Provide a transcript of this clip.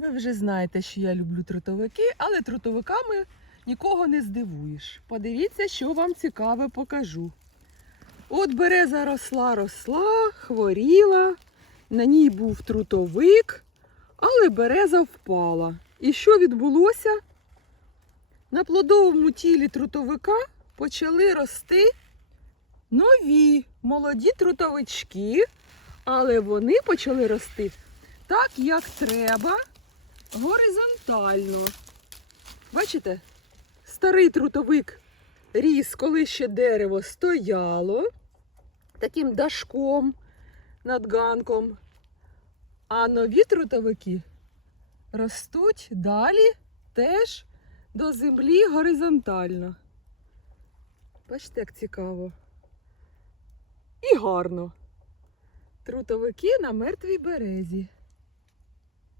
Ви вже знаєте, що я люблю трутовики, але трутовиками нікого не здивуєш. Подивіться, що вам цікаве покажу. От береза росла, росла, хворіла, на ній був трутовик, але береза впала. І що відбулося? На плодовому тілі трутовика почали рости нові молоді трутовички, але вони почали рости так, як треба, горизонтально. Бачите? Старий трутовик ріс, коли ще дерево стояло таким дашком над ганком. А нові трутовики ростуть далі теж до землі горизонтально. Бачите, як цікаво. І гарно. Трутовики на мертвій березі.